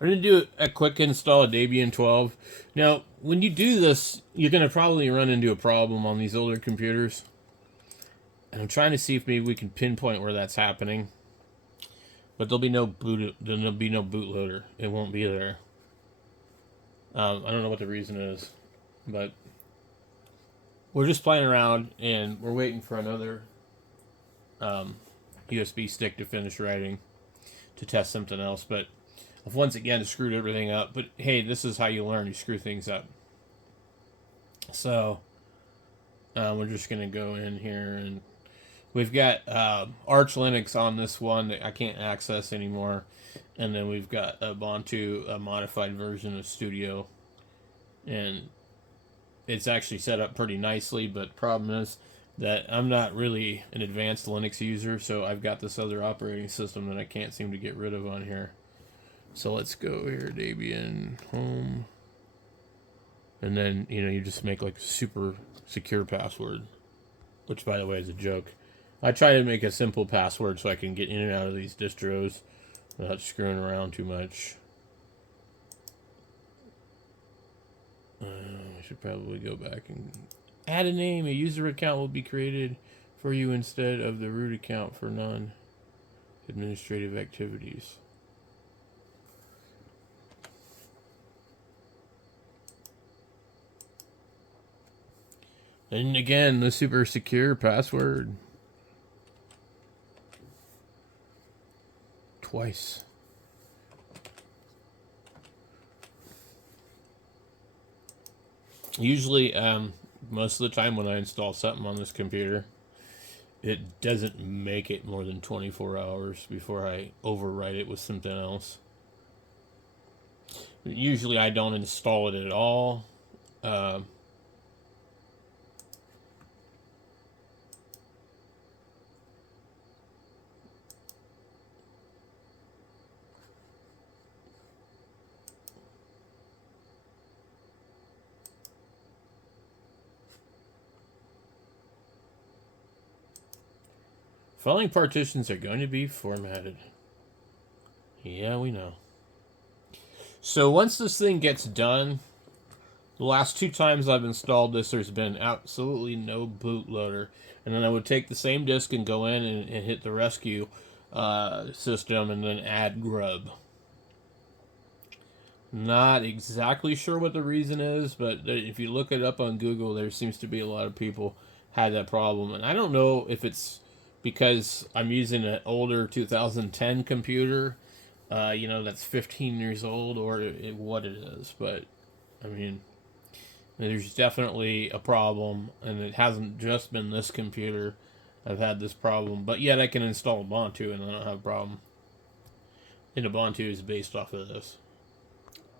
I'm going to do a quick install of Debian 12. Now, when you do this, you're going to probably run into a problem on these older computers. And I'm trying to see if maybe we can pinpoint where that's happening. But there'll be no bootloader. It won't be there. I don't know what the reason is, but we're just playing around and we're waiting for another USB stick to finish writing to test something else. But I've once again screwed everything up. But hey, this is how you learn. You screw things up. So we're just gonna go in here and we've got Arch Linux on this one that I can't access anymore, and then we've got Ubuntu, a modified version of Studio, and it's actually set up pretty nicely. But problem is that I'm not really an advanced Linux user, so I've got this other operating system that I can't seem to get rid of on here. So let's go here, Debian home, and then you just make like a super secure password, which by the way is a joke. I try to make a simple password so I can get in and out of these distros without screwing around too much. I should probably go back and add a name. A user account will be created for you instead of the root account for non-administrative activities. And again, the super secure password. Twice. Usually, most of the time when I install something on this computer, it doesn't make it more than 24 hours before I overwrite it with something else. Usually I don't install it at all. Following partitions are going to be formatted. Yeah, we know. So once this thing gets done, the last 2 times I've installed this, there's been absolutely no bootloader. And then I would take the same disk and go in and hit the rescue system and then add grub. Not exactly sure what the reason is, but if you look it up on Google, there seems to be a lot of people had that problem. And I don't know if it's because I'm using an older 2010 computer, that's 15 years old, or what it is. But, I mean, there's definitely a problem, and it hasn't just been this computer. I've had this problem, but yet I can install Ubuntu and I don't have a problem. And Ubuntu is based off of this.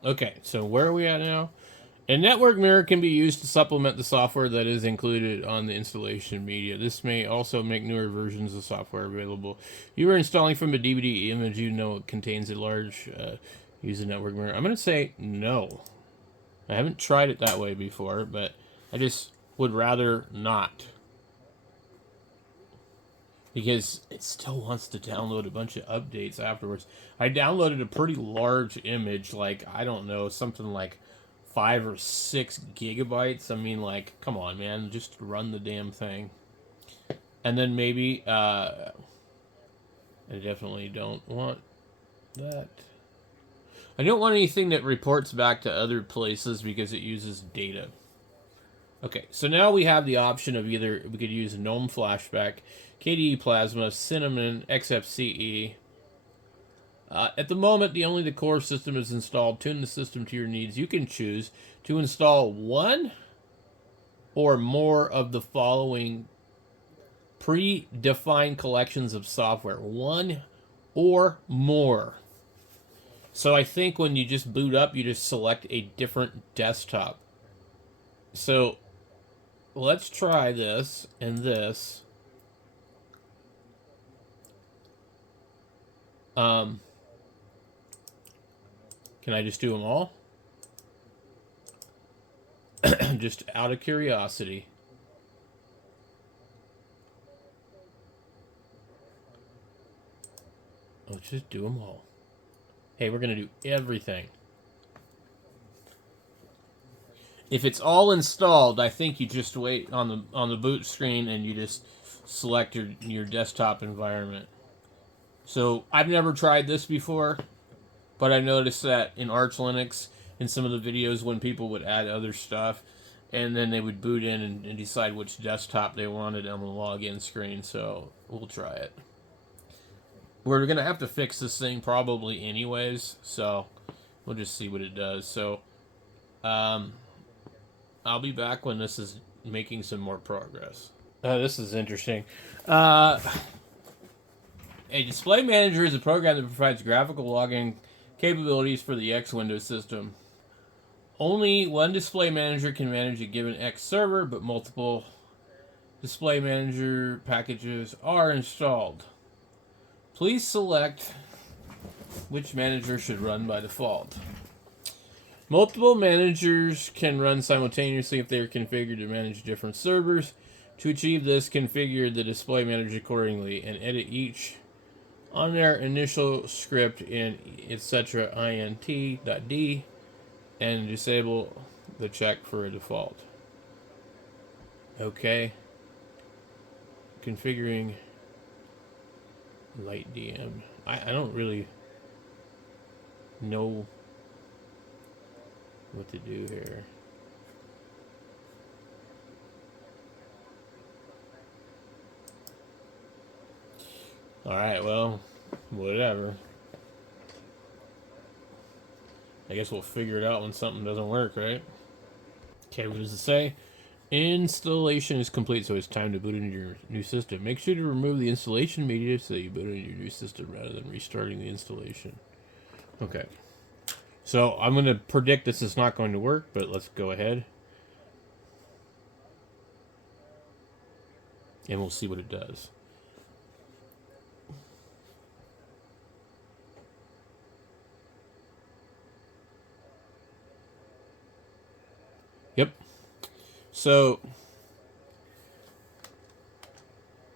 Okay, so where are we at now? A network mirror can be used to supplement the software that is included on the installation media. This may also make newer versions of software available. You are installing from a DVD image you know it contains a large use a network mirror. I'm going to say no. I haven't tried it that way before, but I just would rather not. Because it still wants to download a bunch of updates afterwards. I downloaded a pretty large image, like, I don't know, something like 5 or 6 gigabytes. I mean, like, come on, man, just run the damn thing. And then maybe, I definitely don't want that. I don't want anything that reports back to other places because it uses data. Okay, so now we have the option of either we could use GNOME Flashback, KDE Plasma, Cinnamon, XFCE. At the moment, the core system is installed. Tune the system to your needs. You can choose to install one or more of the following predefined collections of software. One or more. So I think when you just boot up, you just select a different desktop. So let's try this and this. Can I just do them all? Just out of curiosity. Let's just do them all. Hey, we're going to do everything. If it's all installed, I think you just wait on the boot screen and you just select your desktop environment. So I've never tried this before, but I noticed that in Arch Linux, in some of the videos when people would add other stuff, and then they would boot in and decide which desktop they wanted on the login screen. So we'll try it. We're going to have to fix this thing probably anyways, so we'll just see what it does. So I'll be back when this is making some more progress. This is interesting. A display manager is a program that provides graphical logging capabilities for the X Windows system. Only one display manager can manage a given X server, but multiple display manager packages are installed. Please select which manager should run by default. Multiple managers can run simultaneously if they are configured to manage different servers. To achieve this, configure the display manager accordingly and edit each on their initial script in etc. int.d and disable the check for a default. Okay. Configuring light DM. I don't really know what to do here. Alright, well, whatever. I guess we'll figure it out when something doesn't work, right? Okay, what does it say? Installation is complete, so it's time to boot into your new system. Make sure to remove the installation media so you boot into your new system rather than restarting the installation. Okay. So I'm going to predict this is not going to work, but let's go ahead. And we'll see what it does. Yep. So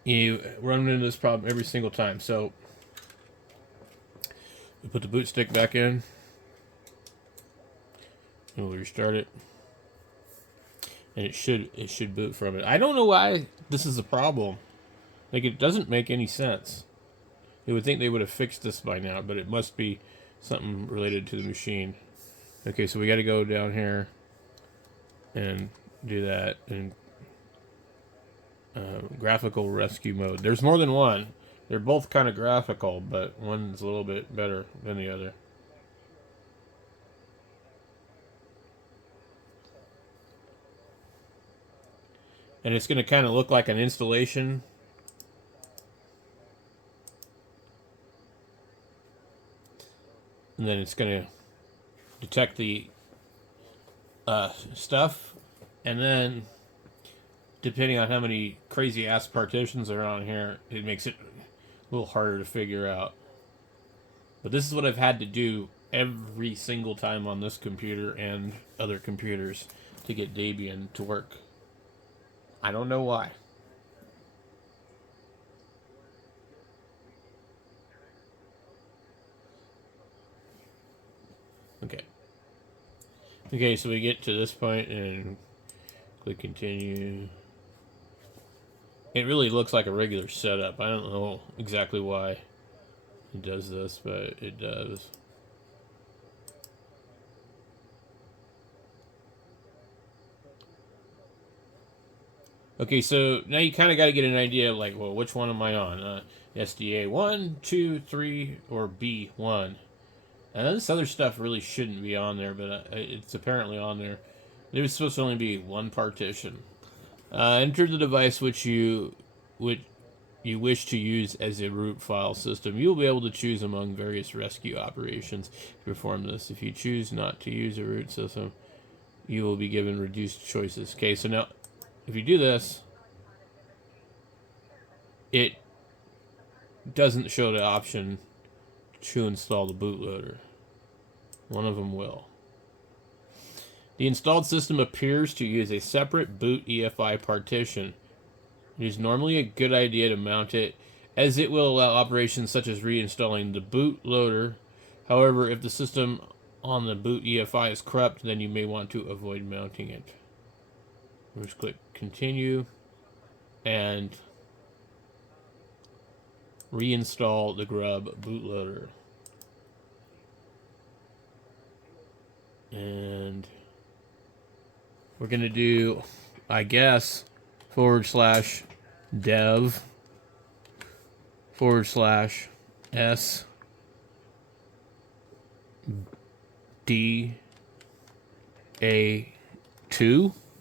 you run into this problem every single time. So we put the boot stick back in. And we'll restart it. And it should boot from it. I don't know why this is a problem. Like, it doesn't make any sense. You would think they would have fixed this by now, but it must be something related to the machine. Okay, so we got to go down here and do that. And graphical rescue mode. There's more than one. They're both kind of graphical, but one's a little bit better than the other. And it's going to kind of look like an installation. And then it's going to detect the stuff. And then, depending on how many crazy ass partitions are on here, it makes it a little harder to figure out. But this is what I've had to do every single time on this computer and other computers to get Debian to work. I don't know why. Okay. Okay, so we get to this point and click continue. It really looks like a regular setup. I don't know exactly why it does this, but it does. Okay, so now you kind of got to get an idea of, like, well, which one am I on? SDA 1, 2, 3, or B1? And this other stuff really shouldn't be on there, but it's apparently on there. There's supposed to only be one partition. Enter the device which you wish to use as a root file system. You'll be able to choose among various rescue operations to perform this. If you choose not to use a root system, you will be given reduced choices. Okay, so now, if you do this, it doesn't show the option to install the bootloader. One of them will. The installed system appears to use a separate boot EFI partition. It is normally a good idea to mount it, as it will allow operations such as reinstalling the bootloader. However, if the system on the boot EFI is corrupt, then you may want to avoid mounting it. We'll just click continue and reinstall the grub bootloader. And we're going to do, I guess, /dev /s DA2,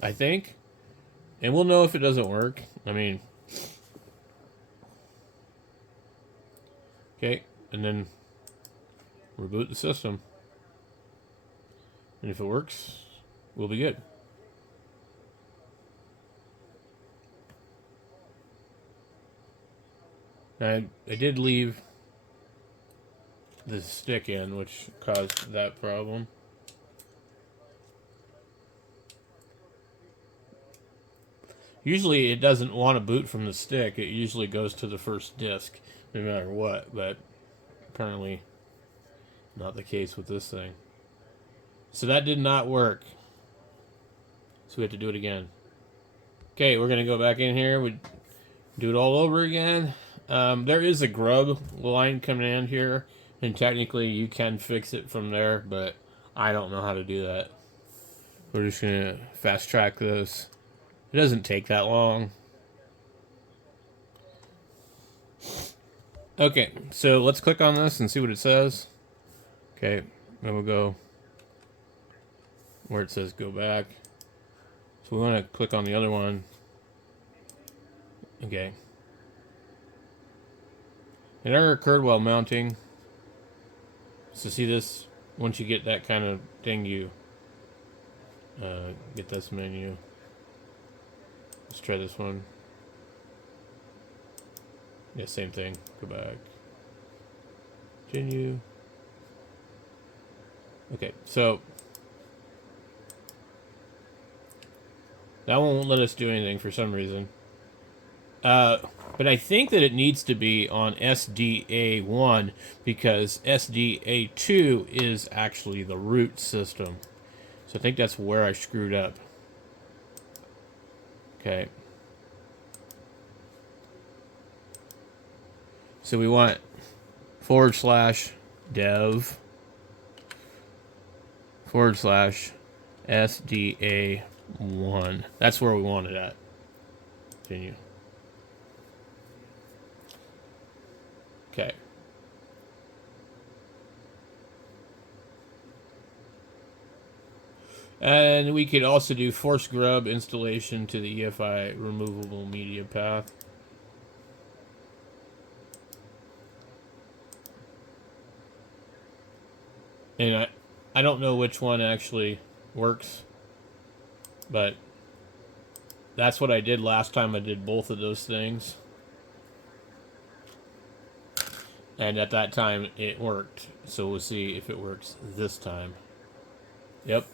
I think. And we'll know if it doesn't work. I mean, okay, and then reboot the system. And if it works, we'll be good. Now, I did leave the stick in, which caused that problem. Usually it doesn't want to boot from the stick. It usually goes to the first disk, no matter what, but apparently not the case with this thing. So that did not work. So we have to do it again. Okay, we're going to go back in here. We do it all over again. There is a grub line coming in here, and technically you can fix it from there, but I don't know how to do that. We're just going to fast track this. It doesn't take that long. Okay, so let's click on this and see what it says. Okay, then we'll go where it says go back. So we want to click on the other one. Okay. An error occurred while mounting. So see this, once you get that kind of thing, you get this menu. Let's try this one. Yeah, same thing. Go back. Continue. Okay, so that one won't let us do anything for some reason. But I think that it needs to be on SDA1 because SDA2 is actually the root system. So I think that's where I screwed up. Okay. So we want /dev /SDA1. That's where we want it at. Continue. Okay. And we could also do force grub installation to the EFI removable media path. And I don't know which one actually works, but that's what I did last time I did both of those things. And at that time it worked. So we'll see if it works this time. Yep.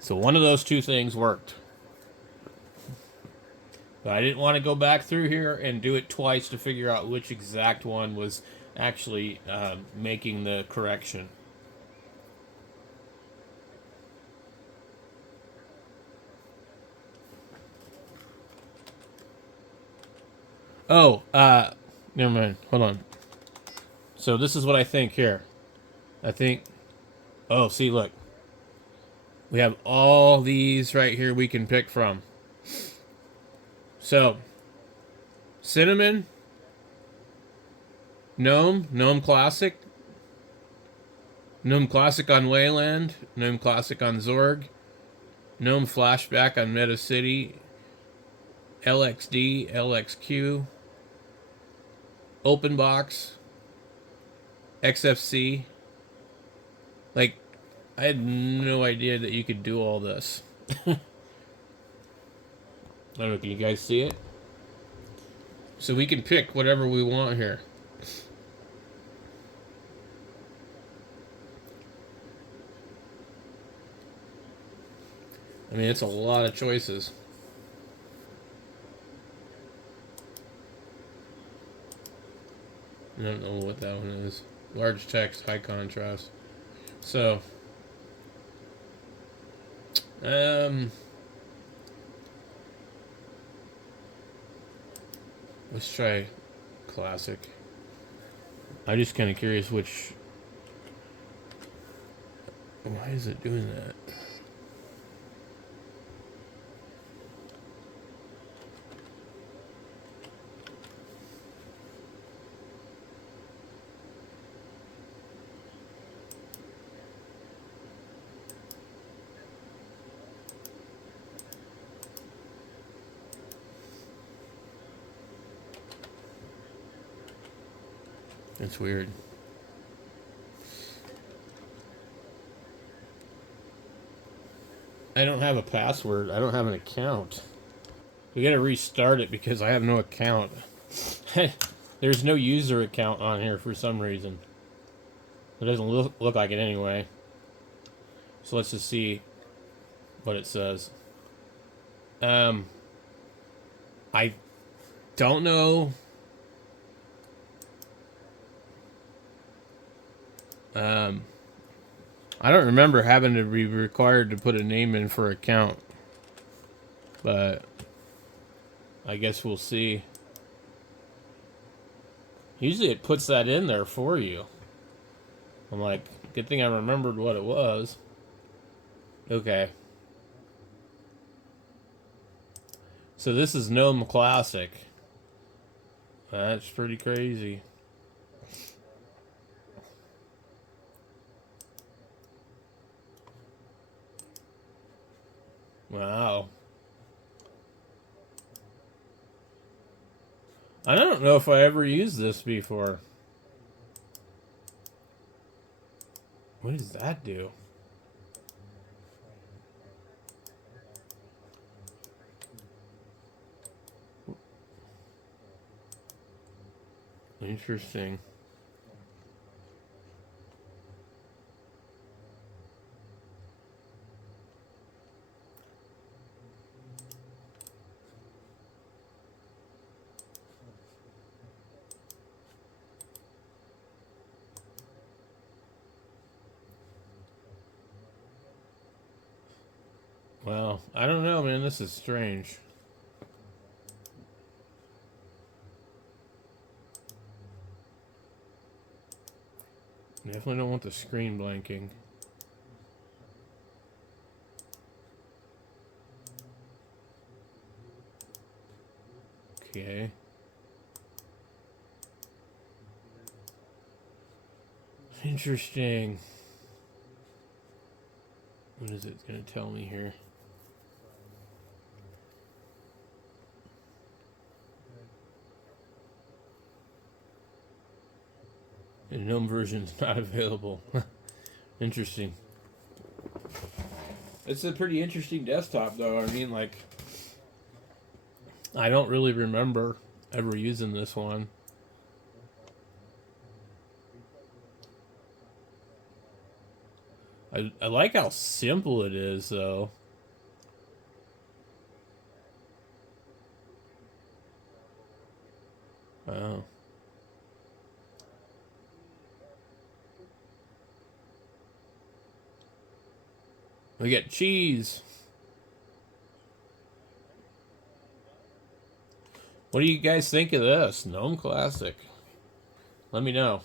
So one of those two things worked. But I didn't want to go back through here and do it twice to figure out which exact one was actually making the correction. Oh, never mind. Hold on. So this is what I think here. I think, oh, see, look. We have all these right here we can pick from. So, Cinnamon, Gnome Classic, Gnome Classic on Wayland, Gnome Classic on Zorg, Gnome Flashback on Meta City, LXD, LXQ, OpenBox, XFC. Like, I had no idea that you could do all this. I don't know, can you guys see it? So we can pick whatever we want here. I mean, it's a lot of choices. I don't know what that one is. Large text, high contrast. So, let's try classic. I'm just kind of curious which. Why is it doing that? It's weird. I don't have a password. I don't have an account. We gotta restart it because I have no account. There's no user account on here for some reason. It doesn't look like it anyway. So let's just see what it says. I don't know. I don't remember having to be required to put a name in for account, but I guess we'll see. Usually it puts that in there for you. I'm like, good thing I remembered what it was. Okay. So this is GNOME Classic. That's pretty crazy. Wow. I don't know if I ever used this before. What does that do? Interesting. Well, I don't know, man. This is strange. Definitely don't want the screen blanking. Okay. Interesting. What is it going to tell me here? The GNOME version is not available. Interesting. It's a pretty interesting desktop, though. I mean, like, I don't really remember ever using this one. I like how simple it is, though. Wow. We get cheese. What do you guys think of this? GNOME Classic. Let me know.